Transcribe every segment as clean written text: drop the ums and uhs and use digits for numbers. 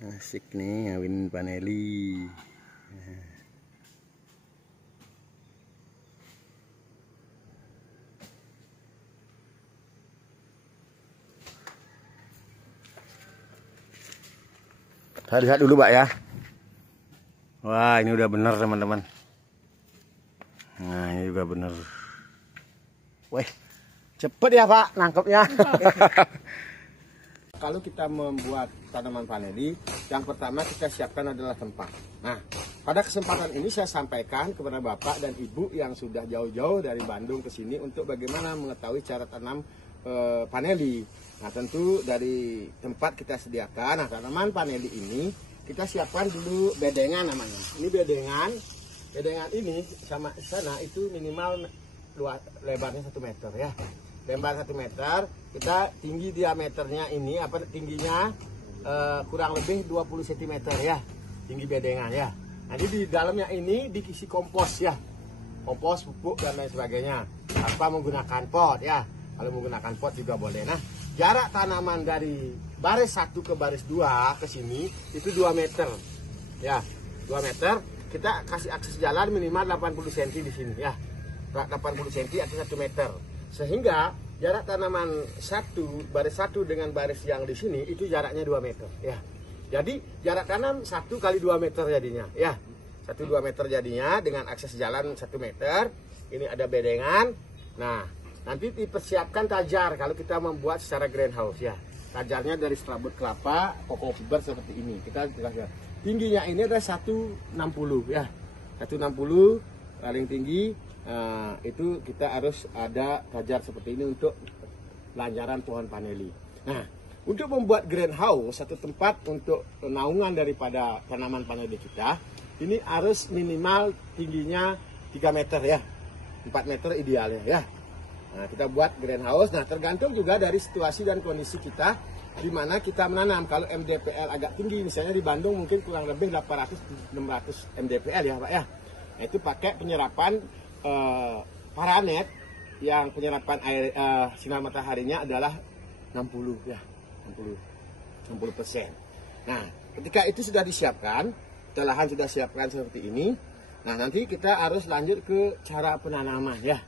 Asik nih ngawin paneli. Kita lihat dulu Pak ya. Wah, ini udah bener teman-teman. Nah, ini juga bener. Wih, cepet ya Pak nangkepnya. Kalau kita membuat tanaman paneli, yang pertama kita siapkan adalah tempat. Nah, pada kesempatan ini saya sampaikan kepada Bapak dan Ibu yang sudah jauh-jauh dari Bandung ke sini untuk bagaimana mengetahui cara tanam paneli. Nah, tentu dari tempat kita sediakan. Nah, tanaman paneli ini kita siapkan dulu bedengan namanya. Ini bedengan. Bedengan ini sama sana itu minimal lebarnya 1 meter ya. Lebar 1 meter, kita tinggi diameternya ini tingginya kurang lebih 20 cm ya, tinggi bedengan ya. Nanti di dalamnya ini diisi kompos ya, kompos, pupuk dan lain sebagainya, tanpa menggunakan pot ya. Kalau menggunakan pot juga boleh. Nah, jarak tanaman dari baris 1 ke baris 2 ke sini itu 2 meter ya, 2 meter. Kita kasih akses jalan minimal 80 cm di sini ya, 80 cm atau 1 meter. Sehingga jarak tanaman baris 1 dengan baris yang di sini itu jaraknya 2 meter ya. Jadi jarak tanam 1 kali 2 meter jadinya ya. 1-2 meter jadinya dengan akses jalan 1 meter. Ini ada bedengan. Nah, nanti dipersiapkan tajar kalau kita membuat secara greenhouse ya. Tajarnya dari serabut kelapa, pokok fiber seperti ini. Kita tingginya ini adalah 160 ya. 160 paling tinggi. Itu kita harus ada tajar seperti ini untuk lancaran pohon paneli. Nah, untuk membuat greenhouse, satu tempat untuk naungan daripada tanaman paneli kita, ini harus minimal tingginya 3 meter ya, 4 meter idealnya ya. Nah, kita buat greenhouse. Nah, tergantung juga dari situasi dan kondisi kita di mana kita menanam. Kalau MDPL agak tinggi, misalnya di Bandung mungkin kurang lebih 800-600 MDPL ya Pak ya. Nah, itu pakai penyerapan paranet yang penyerapan air sinar mataharinya adalah 60 ya, 60%. Nah, ketika itu sudah disiapkan, lahan sudah siapkan seperti ini. Nah, nanti kita harus lanjut ke cara penanaman ya.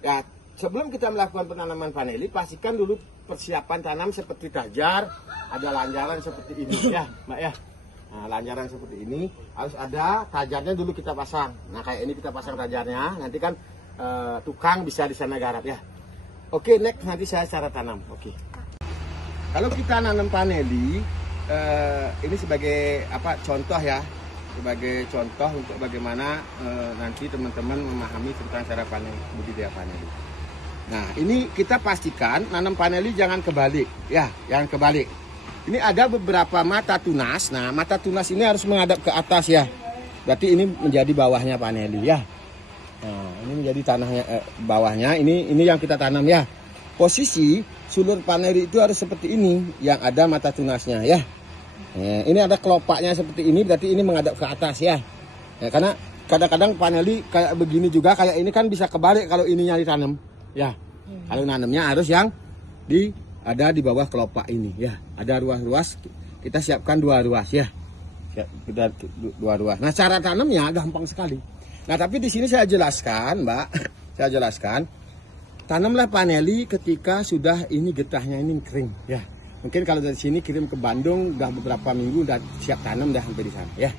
Ya, sebelum kita melakukan penanaman paneli, pastikan dulu persiapan tanam seperti tajar, ada lancaran seperti ini ya, Mbak ya. Nah, lancaran seperti ini harus ada tajarnya dulu kita pasang. Nah, kayak ini kita pasang tajarnya. Nanti kan tukang bisa di sana garap ya. Oke, next nanti saya cara tanam. Oke. Kalau kita nanam paneli, ini sebagai contoh ya, sebagai contoh untuk bagaimana nanti teman-teman memahami tentang cara budidaya paneli. Nah, ini kita pastikan nanam paneli jangan kebalik ya, jangan kebalik. Ini ada beberapa mata tunas. Nah, mata tunas ini harus menghadap ke atas ya. Berarti ini menjadi bawahnya paneli ya. Nah, ini menjadi tanahnya bawahnya. Ini yang kita tanam ya. Posisi sulur paneli itu harus seperti ini, yang ada mata tunasnya ya. Nah, ini ada kelopaknya seperti ini, berarti ini menghadap ke atas ya. Nah, karena kadang-kadang paneli kayak begini juga, kayak ini kan bisa kebalik kalau ininya ditanam ya. Kalau nanamnya harus yang ada di bawah kelopak ini ya. Ada ruas-ruas, kita siapkan 2 ruas ya. Kita 2 ruas. Nah, cara tanamnya gampang sekali. Nah, tapi di sini saya jelaskan, Mbak. Saya jelaskan. Tanamlah paneli ketika sudah ini getahnya ini kering ya. Mungkin kalau dari sini kirim ke Bandung udah beberapa minggu udah siap tanam dah sampai di sana ya.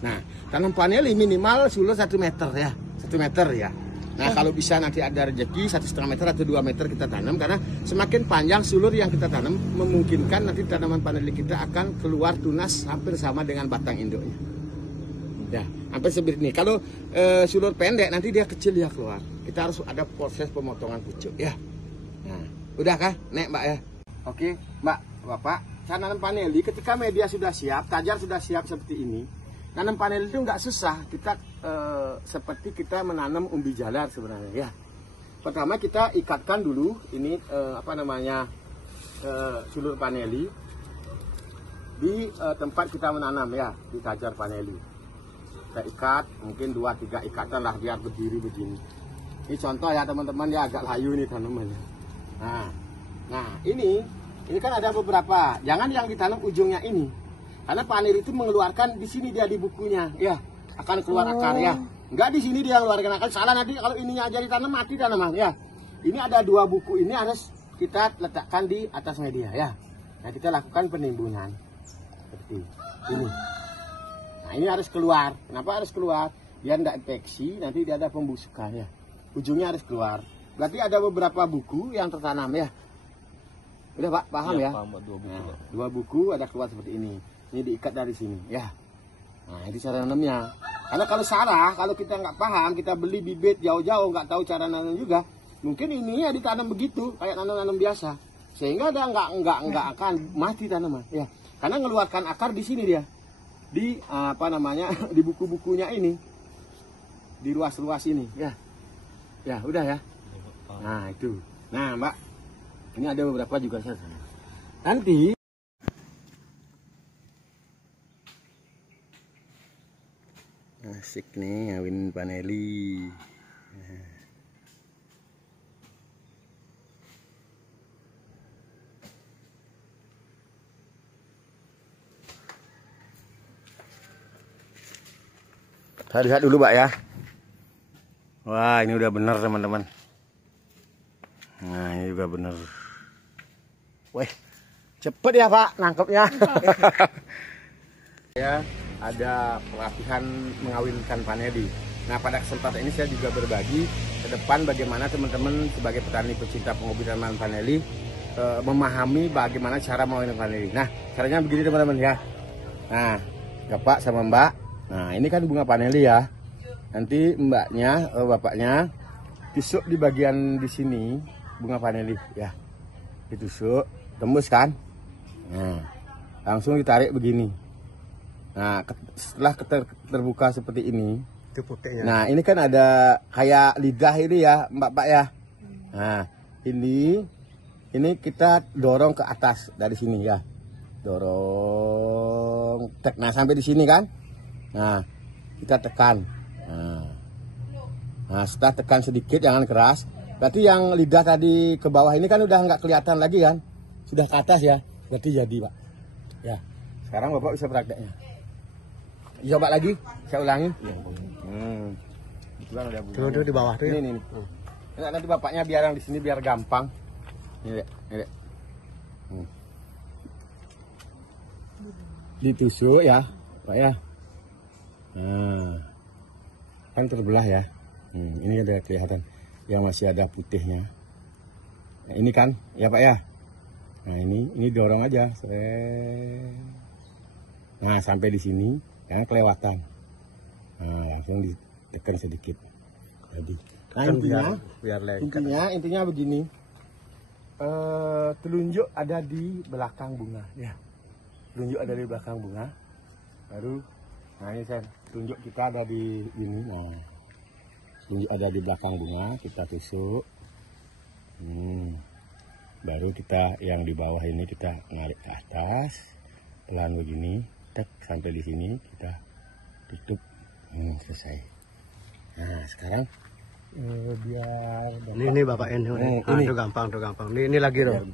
Nah, tanam paneli minimal sulur 1 meter ya. 1 meter ya. Nah, kalau bisa nanti ada rezeki 1,5 meter atau 2 meter kita tanam, karena semakin panjang sulur yang kita tanam memungkinkan nanti tanaman paneli kita akan keluar tunas hampir sama dengan batang induknya. Ya, hampir seperti ini. Kalau sulur pendek nanti dia kecil dia keluar. Kita harus ada proses pemotongan pucuk ya. Nah, udah kah? Nek Mbak ya. Oke, Mbak, Bapak, tanam paneli ketika media sudah siap, tajar sudah siap seperti ini. Nanam paneli itu nggak susah, kita seperti kita menanam umbi jalar sebenarnya ya. Pertama kita ikatkan dulu ini sulur paneli di tempat kita menanam ya, di tajar paneli. Kita ikat mungkin 2-3 ikatan lah biar berdiri begini. Ini contoh ya teman-teman ya, agak layu nih tanamannya. Nah ini kan ada beberapa. Jangan yang ditanam ujungnya ini. Karena panir itu mengeluarkan di sini dia di bukunya, ya akan keluar akar ya. Enggak di sini dia mengeluarkan akar. Salah nanti kalau ininya aja ditanam mati tanaman ya. Ini ada 2 buku ini harus kita letakkan di atas media ya. Nah kita lakukan penimbunan seperti ini. Nah ini harus keluar. Kenapa harus keluar? Biar tidak infeksi. Nanti dia ada pembusukan ya. Ujungnya harus keluar. Berarti ada beberapa buku yang tertanam ya. Udah Pak, paham ya? Paham, 2 buku. Nah, 2 buku ada keluar seperti ini. Ini diikat dari sini ya. Nah itu cara nanamnya. Karena kalau salah, kalau kita nggak paham, kita beli bibit jauh-jauh nggak tahu cara nanam juga, mungkin ini ya ditanam begitu kayak nanam-nanam biasa, sehingga dia nggak akan mati tanaman ya. Karena ngeluarkan akar di sini dia, di apa namanya di buku-bukunya ini, di ruas-ruas ini ya. Ya udah ya. Nah itu. Nah Mbak, ini ada beberapa juga saya. Nanti asik nih ngawin paneli. Kita lihat dulu Pak ya. Wah ini udah bener teman-teman. Nah ini juga bener. Wih cepet ya Pak nangkepnya. Ya ada pelatihan mengawinkan paneli. Nah pada kesempatan ini saya juga berbagi ke depan bagaimana teman-teman sebagai petani pecinta penghobi tanaman paneli memahami bagaimana cara mengawinkan paneli. Nah caranya begini teman-teman ya. Nah Bapak sama Mbak. Nah ini kan bunga paneli ya. Nanti mbaknya, bapaknya tusuk di bagian di sini bunga paneli ya. Ditusuk, tembus kan? Nah langsung ditarik begini. Nah, setelah terbuka seperti ini, itu putihnya. Nah, ini kan ada kayak lidah ini ya, Mbak ya. Nah, ini kita dorong ke atas dari sini ya. Dorong, nah sampai di sini kan. Nah, kita tekan. Nah, setelah tekan sedikit, jangan keras. Berarti yang lidah tadi ke bawah ini kan udah nggak kelihatan lagi kan? Sudah ke atas ya. Berarti jadi, Pak. Ya. Sekarang Bapak bisa prakteknya. Coba lagi, saya ulangin. Tuh di bawah tuh ya. Ini. Nanti bapaknya biar yang di sini biar gampang. Ini. Ditusuk ya, Pak ya. Nah, kan terbelah ya. Ini ada kelihatan yang masih ada putihnya. Nah, ini kan, ya Pak ya. Nah ini dorong aja. Nah sampai di sini. Karena kelewatan, nah, langsung ditekan sedikit. Jadi, nah, intinya begini, telunjuk ada di belakang bunga, ya. Telunjuk ada di belakang bunga, baru, nah ini saya telunjuk kita ada di ini, nah, telunjuk ada di belakang bunga, kita tusuk, baru kita yang di bawah ini kita narik ke atas, pelan begini. Sampai di sini kita tutup, selesai. Nah sekarang biar ini bapak ini, tuh gampang. Ini lagi dong.